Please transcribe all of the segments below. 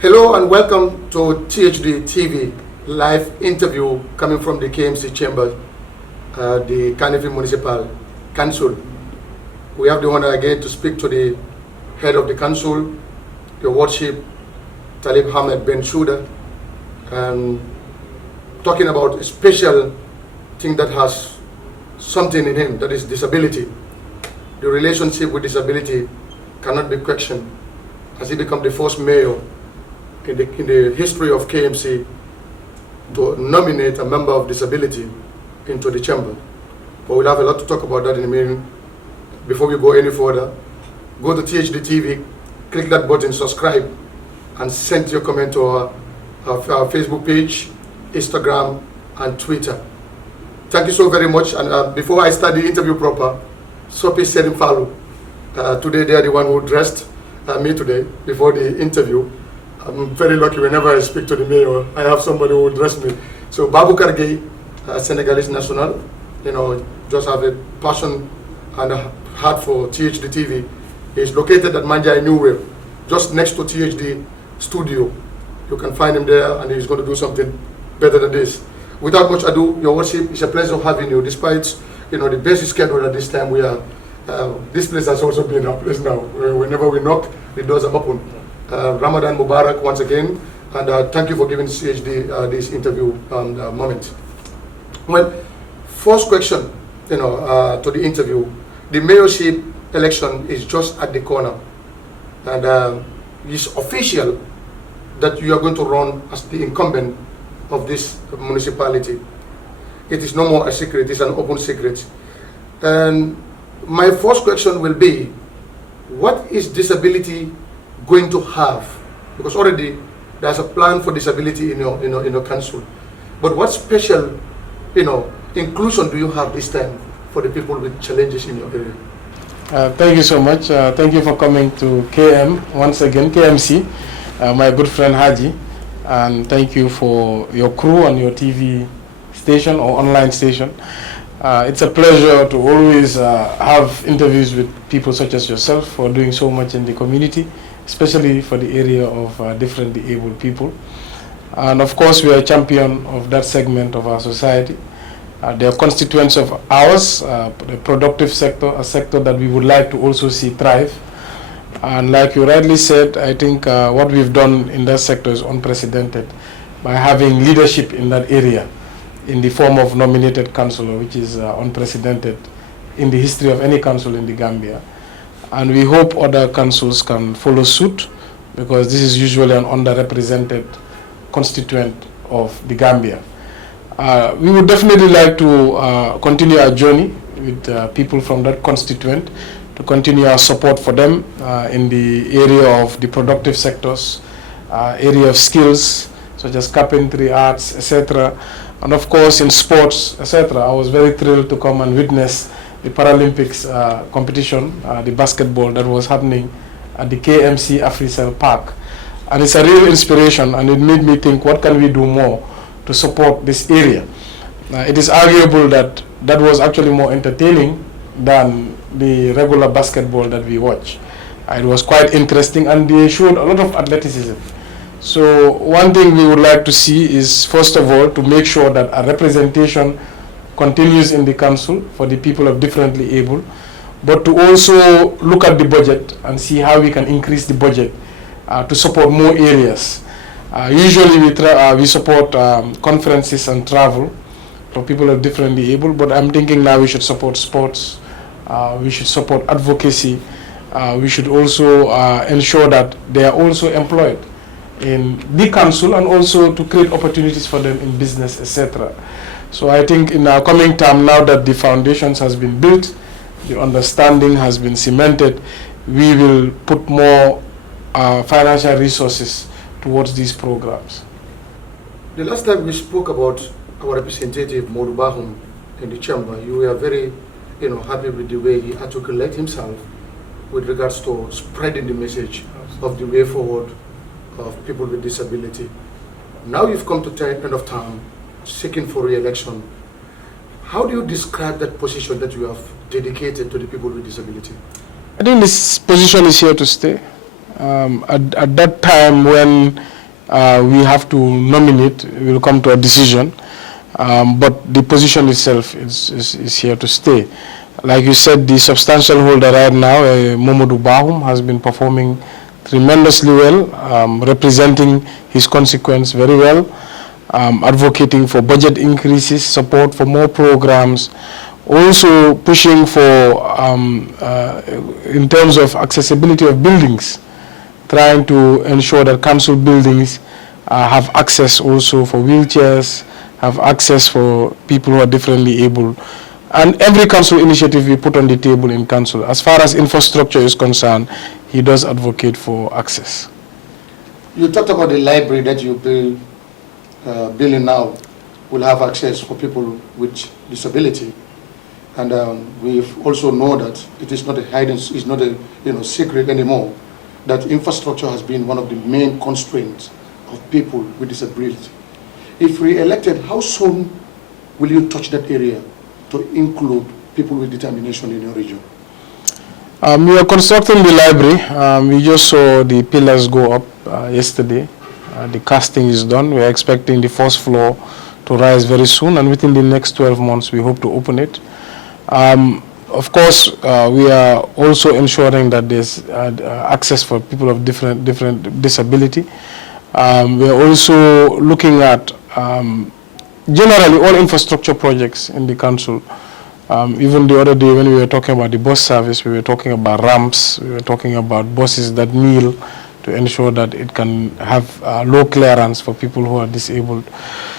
Hello and welcome to THD TV live interview coming from the KMC chamber, the Carnegie Municipal Council. We have the honor again to speak to the head of the council, Your Worship Talib Mayor Bensouda, and talking about a special thing that has something in him, that is disability. The relationship with disability cannot be questioned, as he become the first mayor in the history of KMC to nominate a member of disability into the chamber. But we'll have a lot to talk about that in a minute. Before we go any further, go to THD TV, click that button, subscribe, and send your comment to our Facebook page, Instagram, and Twitter. Thank you so very much. And before I start the interview proper, Sophie said in Falu, today they are the one who dressed me today before the interview. I'm very lucky whenever I speak to the mayor, I have somebody who will dress me. So Babu Kargei, Senegalese national, just have a passion and a heart for THD TV. He's located at Manjai Newell, just next to THD studio. You can find him there, and he's going to do something better than this. Without much ado, Your Worship, it's a pleasure having you. Despite the busy schedule at this time, we are. This place has also been our place now. Whenever we knock, the doors are open. Ramadan Mubarak once again, and thank you for giving CHD this interview moment. Well, first question, to the interview. The mayorship election is just at the corner, and it's official that you are going to run as the incumbent of this municipality. It is no more a secret, it's an open secret. And my first question will be, what is disability going to have? Because already there's a plan for disability in your council. But what special, inclusion do you have this time for the people with challenges in your area? Thank you so much. Thank you for coming to KM once again, KMC, my good friend Haji. And thank you for your crew and your TV station or online station. It's a pleasure to always have interviews with people such as yourself for doing so much in the community, especially for the area of differently abled people. And of course, we are a champion of that segment of our society. They are constituents of ours, the productive sector, a sector that we would like to also see thrive. And like you rightly said, I think what we've done in that sector is unprecedented by having leadership in that area in the form of nominated councillor, which is unprecedented in the history of any council in the Gambia. And we hope other councils can follow suit, because this is usually an underrepresented constituent of the Gambia. We would definitely like to continue our journey with people from that constituent, to continue our support for them in the area of the productive sectors, area of skills such as carpentry, arts, etc. And of course in sports, etc. I was very thrilled to come and witness the Paralympics competition, the basketball that was happening at the KMC Africell Park. And it's a real inspiration, and it made me think, what can we do more to support this area? It is arguable that that was actually more entertaining than the regular basketball that we watch. It was quite interesting, and they showed a lot of athleticism. So one thing we would like to see is, first of all, to make sure that a representation continues in the council for the people of differently able, but to also look at the budget and see how we can increase the budget to support more areas. Usually we support conferences and travel for people of differently able, but I'm thinking now we should support sports, we should support advocacy, we should also ensure that they are also employed in the council, and also to create opportunities for them in business, etc. So I think in our coming term, now that the foundations has been built, the understanding has been cemented, we will put more financial resources towards these programs. The last time we spoke about our representative Modu Bahum in the chamber, you were very happy with the way he articulated himself with regards to spreading the message of the way forward of people with disability. Now you've come to the end of term, seeking for re-election. How do you describe that position that you have dedicated to the people with disability? I think this position is here to stay. At that time when we have to nominate, we will come to a decision. But the position itself is here to stay. Like you said, the substantial holder right now, Mamadou Bahum, has been performing tremendously well, representing his constituents very well, advocating for budget increases, support for more programs, also pushing for, in terms of accessibility of buildings, trying to ensure that council buildings have access also for wheelchairs, have access for people who are differently able. And every council initiative we put on the table in council, as far as infrastructure is concerned, he does advocate for access. You talked about the library that you building now will have access for people with disability. And we also know that it is not a hidden, it's not a secret anymore, that infrastructure has been one of the main constraints of people with disability. If re-elected, how soon will you touch that area to include people with determination in your region? We are constructing the library. We just saw the pillars go up yesterday. The casting is done. We are expecting the first floor to rise very soon, and within the next 12 months we hope to open it. Of course, we are also ensuring that there's access for people of different disability. We are also looking at generally all infrastructure projects in the council. Even the other day when we were talking about the bus service, we were talking about ramps, we were talking about buses that kneel to ensure that it can have low clearance for people who are disabled.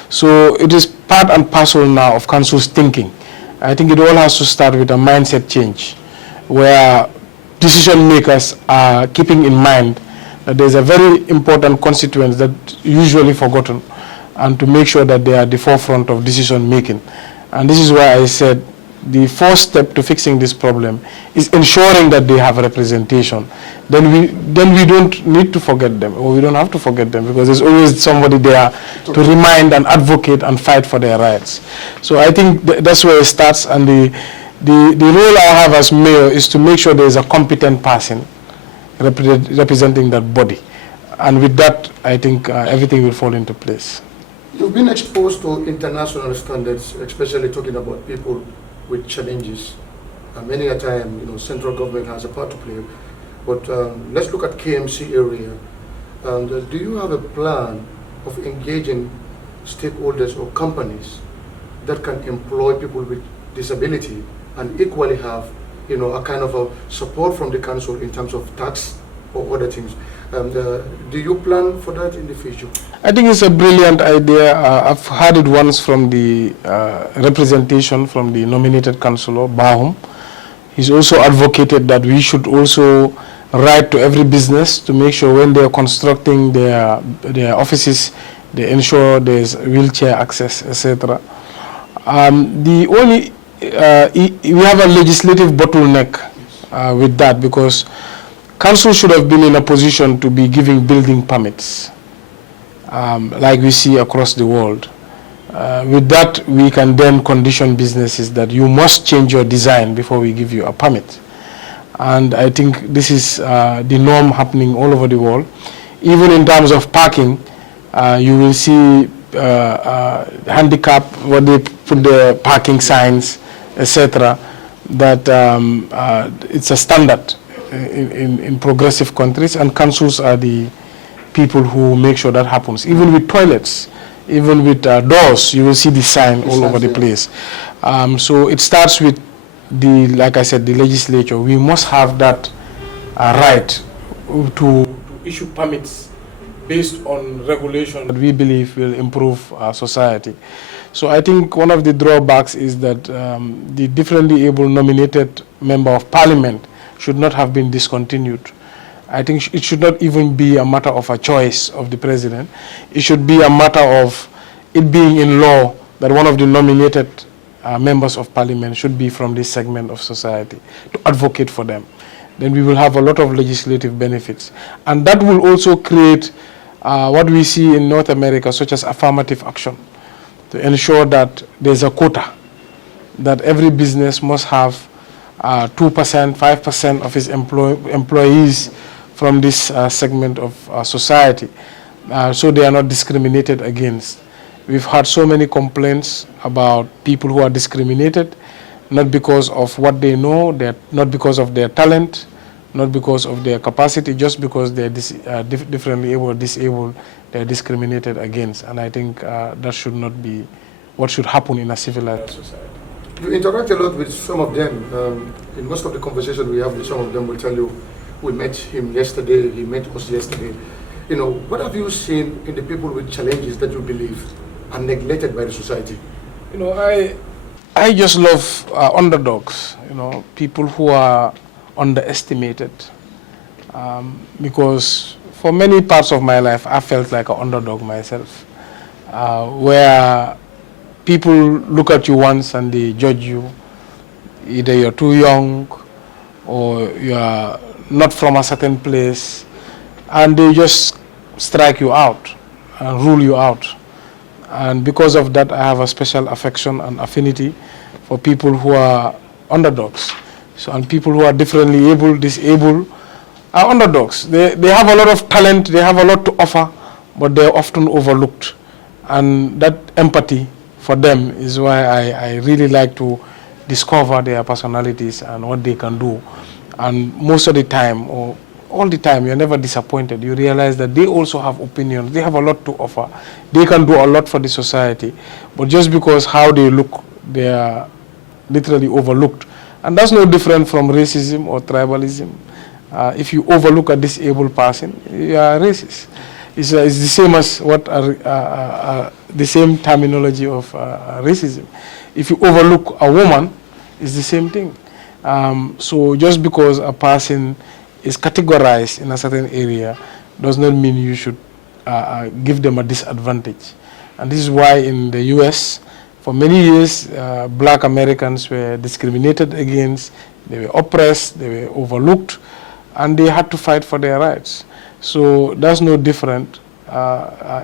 So it is part and parcel now of council's thinking. I think it all has to start with a mindset change, where decision makers are keeping in mind that there's a very important constituent that's usually forgotten, and to make sure that they are at the forefront of decision making. And this is why I said the first step to fixing this problem is ensuring that they have representation. Then we don't need to forget them, or we don't have to forget them, because there's always somebody there to remind and advocate and fight for their rights. So I think that's where it starts, and the role I have as mayor is to make sure there is a competent person representing that body. And with that, I think everything will fall into place. You've been exposed to international standards, especially talking about people with challenges. Many a time, central government has a part to play. But let's look at KMC area. And do you have a plan of engaging stakeholders or companies that can employ people with disability and equally have, a kind of a support from the council in terms of tax or other things? Do you plan for that in the future? I think it's a brilliant idea. I've heard it once from the representation from the nominated councillor, Bahum. He's also advocated that we should also write to every business to make sure when they are constructing their offices, they ensure there's wheelchair access, etc. We have a legislative bottleneck with that, because council should have been in a position to be giving building permits, like we see across the world. With that, we can then condition businesses that you must change your design before we give you a permit. And I think this is the norm happening all over the world. Even in terms of parking, you will see handicap, where they put the parking signs, etc., that it's a standard in progressive countries, and councils are the people who make sure that happens. Even with toilets, even with doors, you will see the sign all over the place. So it starts with like I said, the legislature. We must have that right to issue permits based on regulation that we believe will improve our society. So I think one of the drawbacks is that the differently able nominated member of parliament should not have been discontinued. I think it should not even be a matter of a choice of the president. It should be a matter of it being in law that one of the nominated members of parliament should be from this segment of society, to advocate for them. Then we will have a lot of legislative benefits. And that will also create what we see in North America, such as affirmative action, to ensure that there's a quota, that every business must have 2%, 5% of its employees from this segment of society, so they are not discriminated against. We've had so many complaints about people who are discriminated, not because of what they know, not because of their talent, not because of their capacity, just because they're differently able or disabled, they're discriminated against. And I think that should not be what should happen in a civilized society. You interact a lot with some of them. In most of the conversations we have with some of them will tell you, we met him yesterday, he met us yesterday. You know, what have you seen in the people with challenges that you believe are neglected by the society? You know, I just love underdogs, you know, people who are underestimated. Because for many parts of my life, I felt like an underdog myself, where people look at you once and they judge you. Either you're too young or you are not from a certain place, and they just strike you out and rule you out. And because of that, I have a special affection and affinity for people who are underdogs. So, and people who are differently able, disabled, are underdogs. They have a lot of talent, they have a lot to offer, but they're often overlooked. And that empathy for them is why I really like to discover their personalities and what they can do. And most of the time, or all the time, you're never disappointed. You realize that they also have opinions. They have a lot to offer. They can do a lot for the society. But just because how they look, they are literally overlooked. And that's no different from racism or tribalism. If you overlook a disabled person, you are racist. It's the same as what the same terminology of racism. If you overlook a woman, it's the same thing. So just because a person is categorized in a certain area does not mean you should give them a disadvantage. And this is why in the US, for many years, black Americans were discriminated against, they were oppressed, they were overlooked, and they had to fight for their rights. So that's no different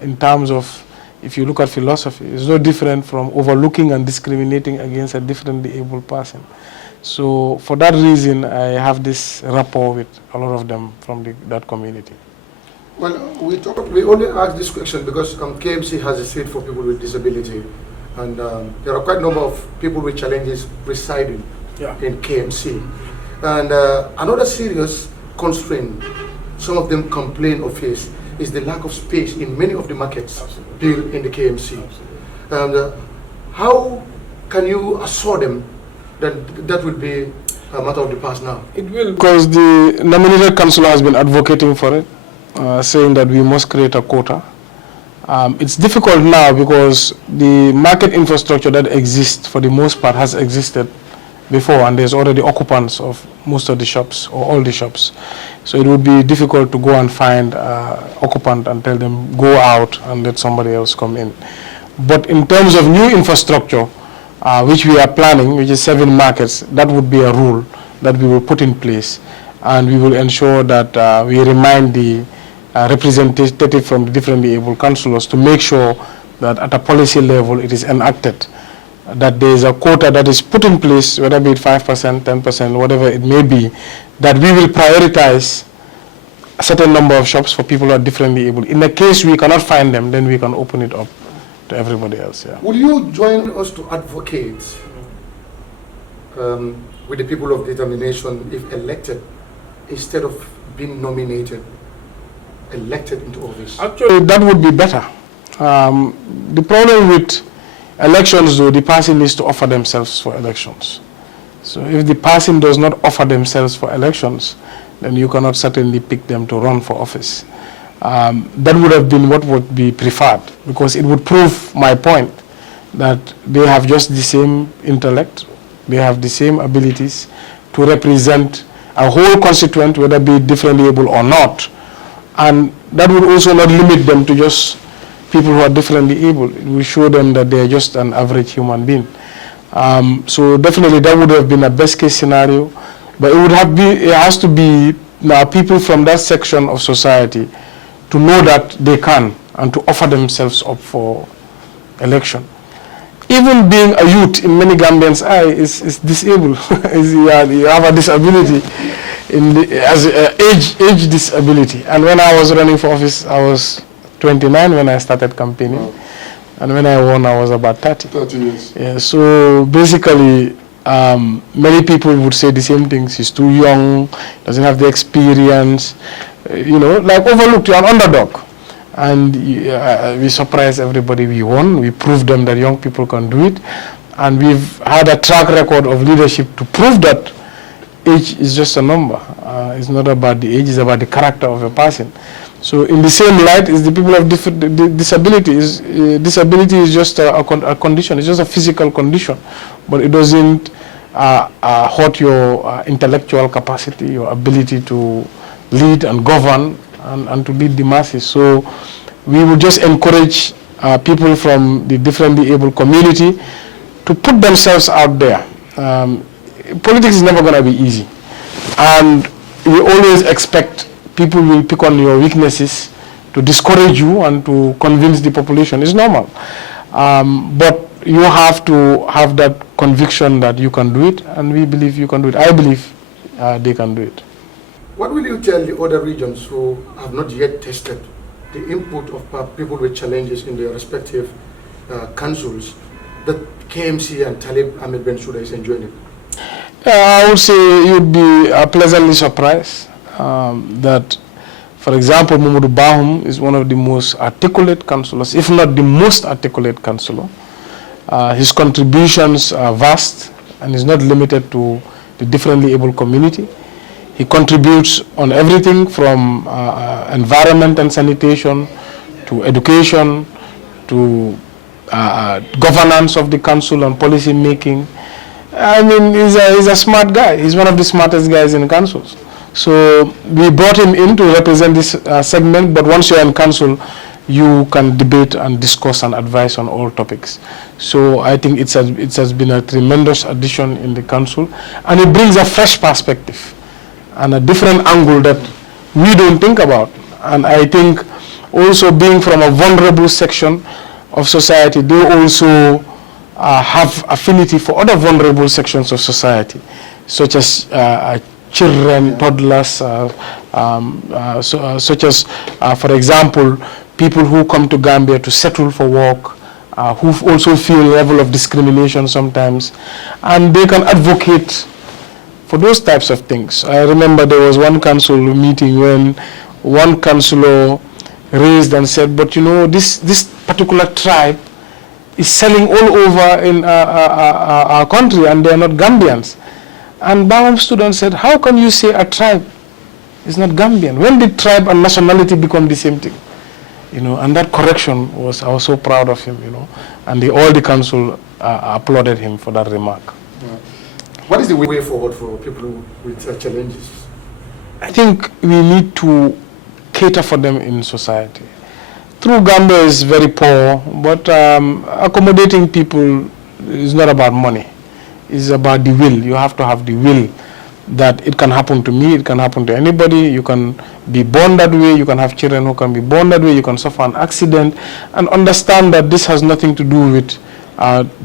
in terms of, if you look at philosophy, it's no different from overlooking and discriminating against a differently able person. So for that reason, I have this rapport with a lot of them from that community. Well, we only ask this question because KMC has a seat for people with disability, and there are quite a number of people with challenges residing in KMC. And another serious constraint some of them complain or face is the lack of space in many of the markets built in the KMC. And how can you assure them that that will be a matter of the past now? It will, because the nominated councillor has been advocating for it, saying that we must create a quota. It's difficult now because the market infrastructure that exists for the most part has existed before, and there's already occupants of most of the shops or all the shops. So it would be difficult to go and find occupant and tell them go out and let somebody else come in. But in terms of new infrastructure, which we are planning, which is 7 markets, that would be a rule that we will put in place, and we will ensure that we remind the representative from the differently able councillors to make sure that at a policy level it is enacted, that there is a quota that is put in place, whether it be 5%, 10%, whatever it may be, that we will prioritize a certain number of shops for people who are differently able. In the case we cannot find them, then we can open it up to everybody else. Yeah. Will you join us to advocate with the people of determination, if elected, instead of being nominated, elected into office? Actually, that would be better. The problem with elections, though, the person needs to offer themselves for elections. So if the person does not offer themselves for elections, then you cannot certainly pick them to run for office. That would have been what would be preferred, because it would prove my point that they have just the same intellect, they have the same abilities to represent a whole constituent, whether be differently able or not. And that would also not limit them to just people who are differently able. It will show them that they are just an average human being. So definitely that would have been a best case scenario, but it has to be now people from that section of society to know that they can and to offer themselves up for election. Even being a youth in many Gambians' eyes is disabled. You have a disability. as age disability. And when I was running for office, I was 29 when I started campaigning. Wow. And when I won, I was about 30. 30 years. Yeah, so basically, many people would say the same things. He's too young, doesn't have the experience, like overlooked, you're an underdog. And we surprised everybody. We won. We proved them that young people can do it. And we've had a track record of leadership to prove that age is just a number. It's not about the age, it's about the character of a person. So in the same light is the people of disabilities. Disability is just a condition. It's just a physical condition. But it doesn't hurt your intellectual capacity, your ability to lead and govern and to lead the masses. So we would just encourage people from the differently able community to put themselves out there. Politics is never going to be easy. And we always expect people will pick on your weaknesses to discourage you and to convince the population. It's normal. But you have to have that conviction that you can do it, and we believe you can do it. I believe they can do it. What will you tell the other regions who have not yet tested the input of people with challenges in their respective councils that KMC and Talib Ahmed Bensouda is enjoying it? I would say you'd be pleasantly surprised that, for example, Mamadou Bahum is one of the most articulate councillors, if not the most articulate councillor. His contributions are vast and is not limited to the differently able community. He contributes on everything from environment and sanitation to education to governance of the council and policy making. I mean, he's a smart guy. He's one of the smartest guys in councils. So we brought him in to represent this segment, but once you're in council, you can debate and discuss and advise on all topics. So I think it has been a tremendous addition in the council, and it brings a fresh perspective and a different angle that we don't think about. And I think also being from a vulnerable section of society, they also have affinity for other vulnerable sections of society, such as children, toddlers, such as, for example, people who come to Gambia to settle for work, who also feel a level of discrimination sometimes, and they can advocate for those types of things. I remember there was one council meeting when one councillor raised and said, but this particular tribe is selling all over in our country and they are not Gambians. And Bahum stood and said, how can you say a tribe is not Gambian? When did tribe and nationality become the same thing? And that correction I was so proud of him, and all the council applauded him for that remark. Yeah. What is the way forward for people with challenges? I think we need to cater for them in society. True, Gambia is very poor, but accommodating people is not about money. It's about the will. You have to have the will that it can happen to me, it can happen to anybody. You can be born that way, you can have children who can be born that way, you can suffer an accident, and understand that this has nothing to do with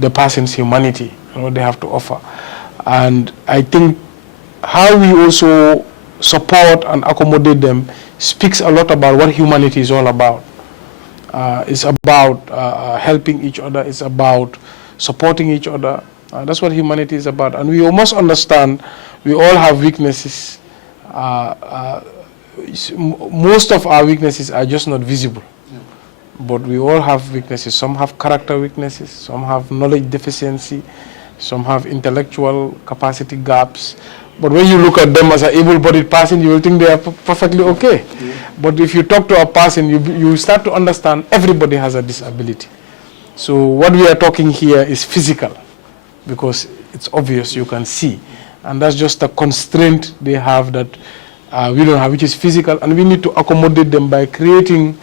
the person's humanity and what they have to offer. And I think how we also support and accommodate them speaks a lot about what humanity is all about. It's about helping each other, it's about supporting each other. That's what humanity is about. And we must understand we all have weaknesses. Most of our weaknesses are just not visible. Yeah. But we all have weaknesses. Some have character weaknesses, some have knowledge deficiency, some have intellectual capacity gaps. But when you look at them as an able-bodied person, you will think they are perfectly okay. Yeah. But if you talk to a person, you start to understand everybody has a disability. So what we are talking here is physical, because it's obvious, you can see. And that's just a constraint they have that we don't have, which is physical. And we need to accommodate them by creating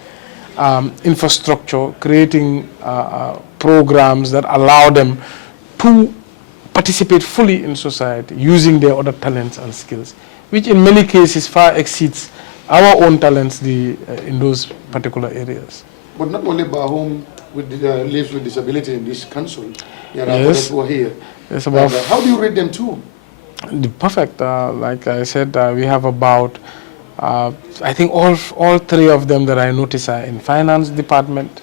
infrastructure, creating programs that allow them to participate fully in society, using their other talents and skills, which in many cases far exceeds our own talents in those particular areas. But not only Bahum lives with disability in this council, there are others who are here. Yes, how do you rate them too? Perfect. Like I said, we have about, I think all three of them that I notice are in finance department.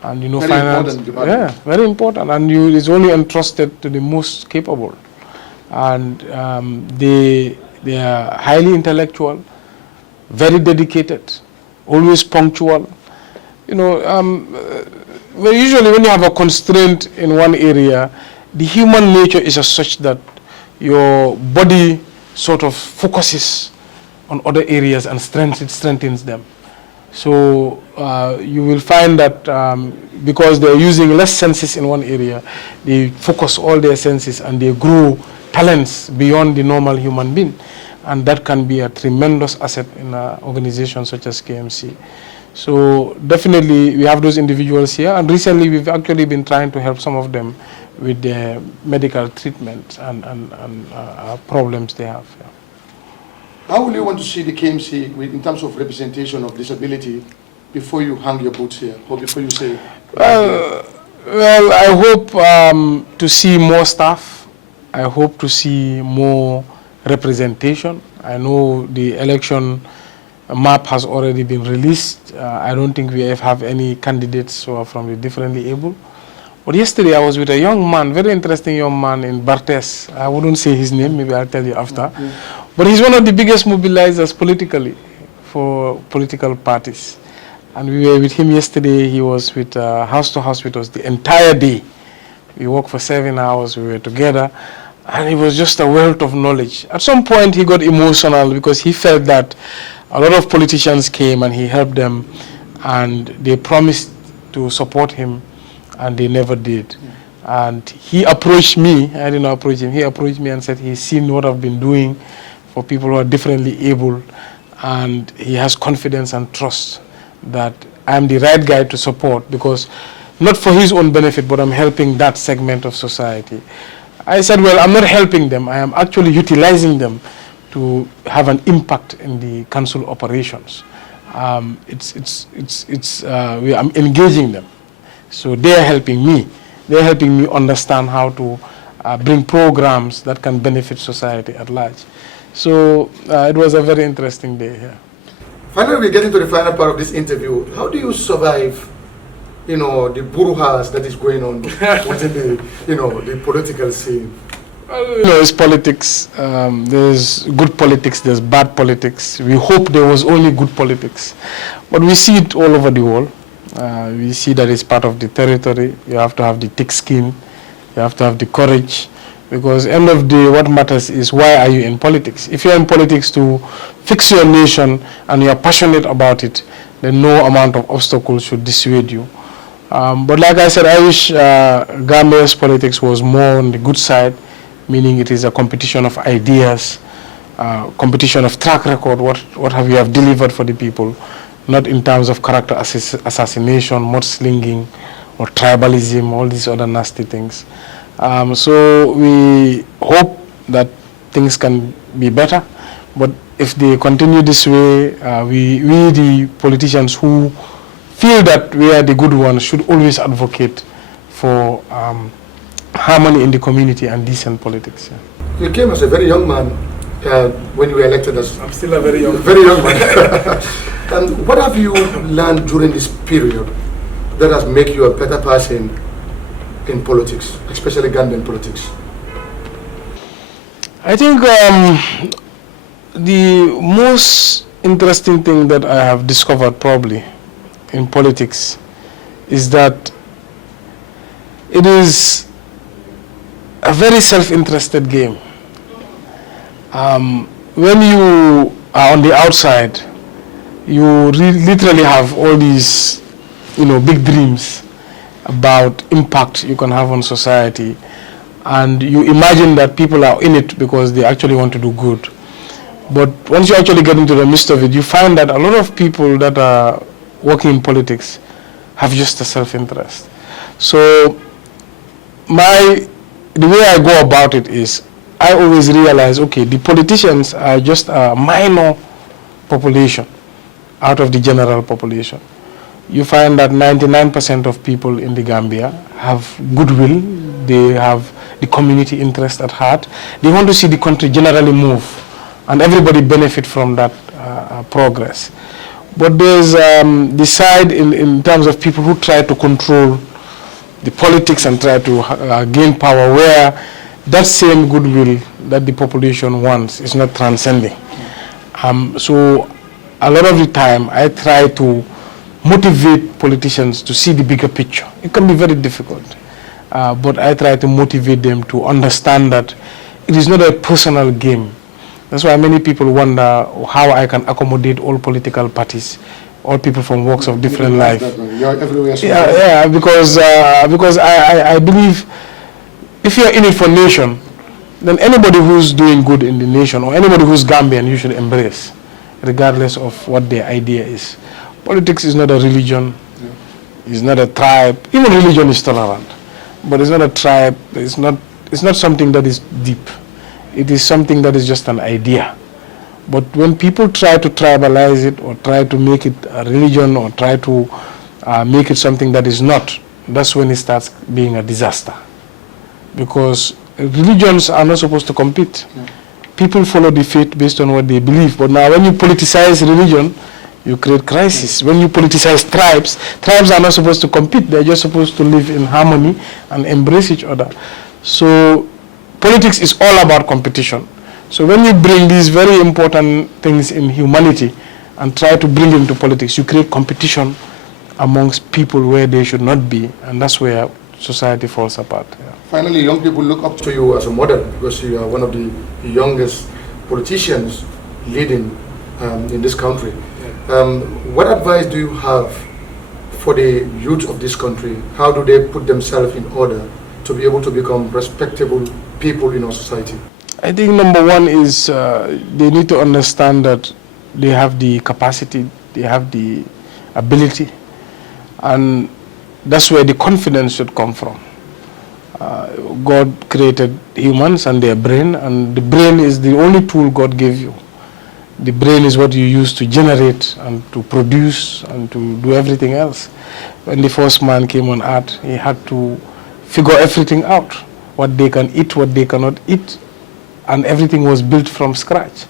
And you know, Very finance, important department. yeah, very important. And it's only entrusted to the most capable. And they are highly intellectual, very dedicated, always punctual. You know, well, usually when you have a constraint in one area, the human nature is as such that your body sort of focuses on other areas and strengthens them. So you will find that because they're using less senses in one area, they focus all their senses and they grow talents beyond the normal human being. And that can be a tremendous asset in an organization such as KMC. So definitely we have those individuals here, and recently we've actually been trying to help some of them with their medical treatment and problems they have. Yeah. How will you want to see the KMC in terms of representation of disability before you hang your boots here, or before you say? Well, I hope to see more staff. I hope to see more representation. I know the election map has already been released. I don't think we have any candidates who are from the differently able. But yesterday I was with a young man, very interesting young man in Bartes. I wouldn't say his name, maybe I'll tell you after. Okay. But he's one of the biggest mobilizers politically for political parties. And we were with him yesterday. He was with house to house with us the entire day. We worked for 7 hours. We were together. And it was just a wealth of knowledge. At some point he got emotional because he felt that a lot of politicians came and he helped them and they promised to support him and they never did. And he approached me. I didn't approach him. He approached me and said he's seen what I've been doing for people who are differently able, and he has confidence and trust that I'm the right guy to support, because not for his own benefit, but I'm helping that segment of society. I said, well, I'm not helping them. I am actually utilizing them to have an impact in the council operations. I'm engaging them. So they're helping me. They're helping me understand how to bring programs that can benefit society at large. So it was a very interesting day here. Finally, we get into the final part of this interview. How do you survive, the brouhaha that is going on within the political scene? Well, it's politics. There's good politics, there's bad politics. We hope there was only good politics. But we see it all over the world. We see that it's part of the territory. You have to have the thick skin. You have to have the courage. Because end of the day, what matters is why are you in politics? If you're in politics to fix your nation and you're passionate about it, then no amount of obstacles should dissuade you. But like I said, I wish Gambia's politics was more on the good side, meaning it is a competition of ideas, competition of track record, what have you have delivered for the people, not in terms of character assassination, mudslinging, or tribalism, all these other nasty things. So we hope that things can be better, but if they continue this way, we the politicians who feel that we are the good ones should always advocate for harmony in the community and decent politics. Yeah. You came as a very young man when you were elected as... I'm still a very young man. And what have you learned during this period that has made you a better person in politics, especially Gambian politics? I think the most interesting thing that I have discovered probably in politics is that it is a very self-interested game. When you are on the outside, you literally have all these, big dreams about impact you can have on society, and you imagine that people are in it because they actually want to do good. But once you actually get into the midst of it, you find that a lot of people that are working in politics have just a self-interest. So the way I go about it is I always realize, okay, the politicians are just a minor population out of the general population. You find that 99% of people in the Gambia have goodwill, they have the community interest at heart. They want to see the country generally move and everybody benefit from that progress. But there's the side in terms of people who try to control the politics and try to gain power, where that same goodwill that the population wants is not transcending. So a lot of the time I try to motivate politicians to see the bigger picture. It can be very difficult, but I try to motivate them to understand that it is not a personal game. That's why many people wonder how I can accommodate all political parties, all people from walks of different life. Yeah, because I believe if you're in it for nation, then anybody who's doing good in the nation or anybody who's Gambian, you should embrace, regardless of what their idea is. Politics is not a religion, it's not a tribe. Even religion is tolerant, but it's not a tribe. It's not something that is deep. It is something that is just an idea. But when people try to tribalize it or try to make it a religion or try to make it something that is not, that's when it starts being a disaster. Because religions are not supposed to compete. People follow the faith based on what they believe. But now when you politicize religion, you create crisis. When you politicize tribes, tribes are not supposed to compete. They're just supposed to live in harmony and embrace each other. So politics is all about competition. So when you bring these very important things in humanity and try to bring into politics, you create competition amongst people where they should not be, and that's where society falls apart. Yeah. Finally, young people look up to you as a model because you are one of the youngest politicians leading in this country. What advice do you have for the youth of this country? How do they put themselves in order to be able to become respectable people in our society? I think number one is they need to understand that they have the capacity, they have the ability, and that's where the confidence should come from. God created humans and their brain, and the brain is the only tool God gave you. The brain is what you use to generate and to produce and to do everything else. When the first man came on earth, he had to figure everything out, what they can eat, what they cannot eat, and everything was built from scratch.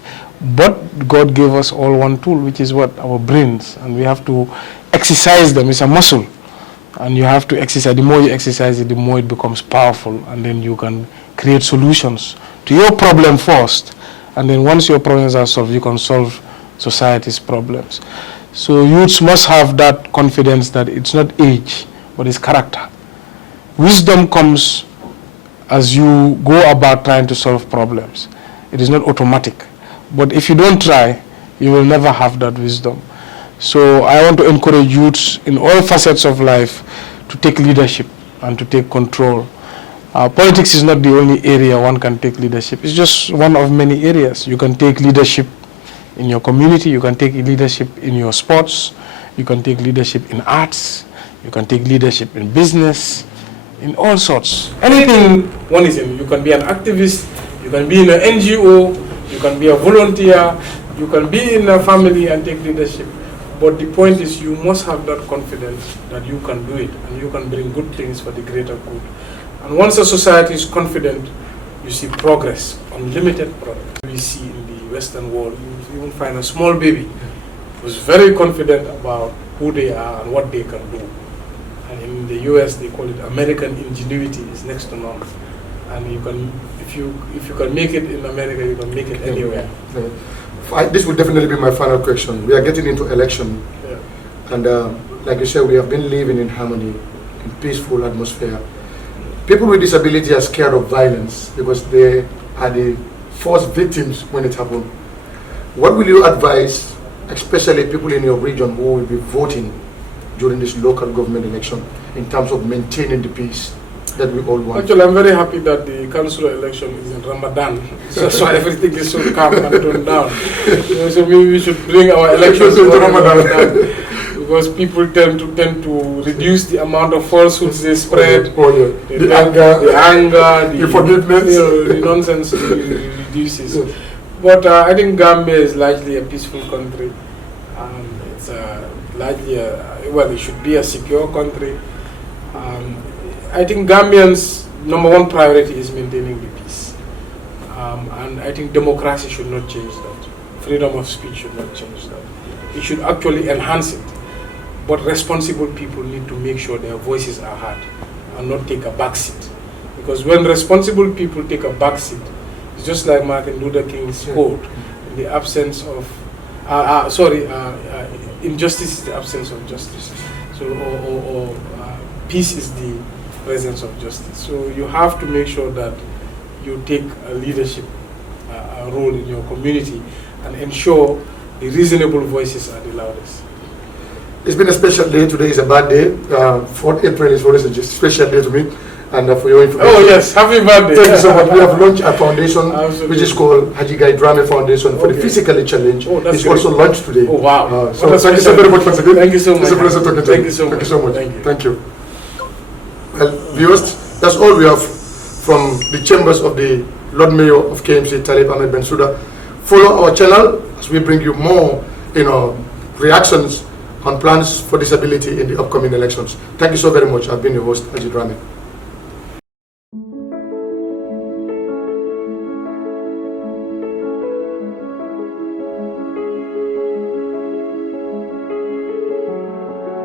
But God gave us all one tool, which is what? Our brains, and we have to exercise them. It's a muscle, and you have to exercise. The more you exercise it, the more it becomes powerful, and then you can create solutions to your problem first, and then once your problems are solved, you can solve society's problems. So youths must have that confidence that it's not age, but it's character. Wisdom comes as you go about trying to solve problems. It is not automatic. But if you don't try, you will never have that wisdom. So I want to encourage youths in all facets of life to take leadership and to take control. Politics is not the only area one can take leadership. It's just one of many areas. You can take leadership in your community, you can take leadership in your sports, you can take leadership in arts, you can take leadership in business, in all sorts. Anything one is in. You can be an activist, you can be in an NGO, you can be a volunteer, you can be in a family and take leadership. But the point is you must have that confidence that you can do it and you can bring good things for the greater good. And once a society is confident, you see progress, unlimited progress. We see in the Western world, you even find a small baby who's very confident about who they are and what they can do. And in the US, they call it American ingenuity. It's next to none. And you can, if you can make it in America, you can make it anywhere. This would definitely be my final question. We are getting into election, and like you said, we have been living in harmony, in peaceful atmosphere. People with disability are scared of violence because they are the first victims when it happened. What will you advise, especially people in your region who will be voting during this local government election, in terms of maintaining the peace that we all want? Actually, I'm very happy that the council election is in Ramadan. That's why everything is so calm and toned down. So maybe we should bring our elections to Ramadan. Because people tend to reduce the amount of falsehoods they spread, the anger, the forgiveness, the nonsense reduces. But I think Gambia is largely a peaceful country. It's largely, well, it should be a secure country. I think Gambians number one priority is maintaining the peace. And I think democracy should not change that. Freedom of speech should not change that. It should actually enhance it. But responsible people need to make sure their voices are heard and not take a backseat. Because when responsible people take a backseat, it's just like Martin Luther King's quote, in the absence of, injustice is the absence of justice. So, peace is the presence of justice. So you have to make sure that you take a leadership role in your community and ensure the reasonable voices are the loudest. It's been a special day. Today is a bad day. 4th April is always a special day to me. And for your information. Oh yes, happy birthday. Thank you so much. We have launched a foundation Absolutely. which is called Haji Guy Drame Foundation for the Physically Challenged. Oh, that's it's great. also launched today. Oh wow. So thank you so very much once again. Thank you so much. It's a pleasure talking to you. Thank you so much. Thank you so much. Thank you. Thank you. Well, viewers, that's all we have from the chambers of the Lord Mayor of KMC, Mayor Bensouda. Follow our channel as we bring you more, reactions on plans for disability in the upcoming elections. Thank you so very much. I've been your host, Haji Drame.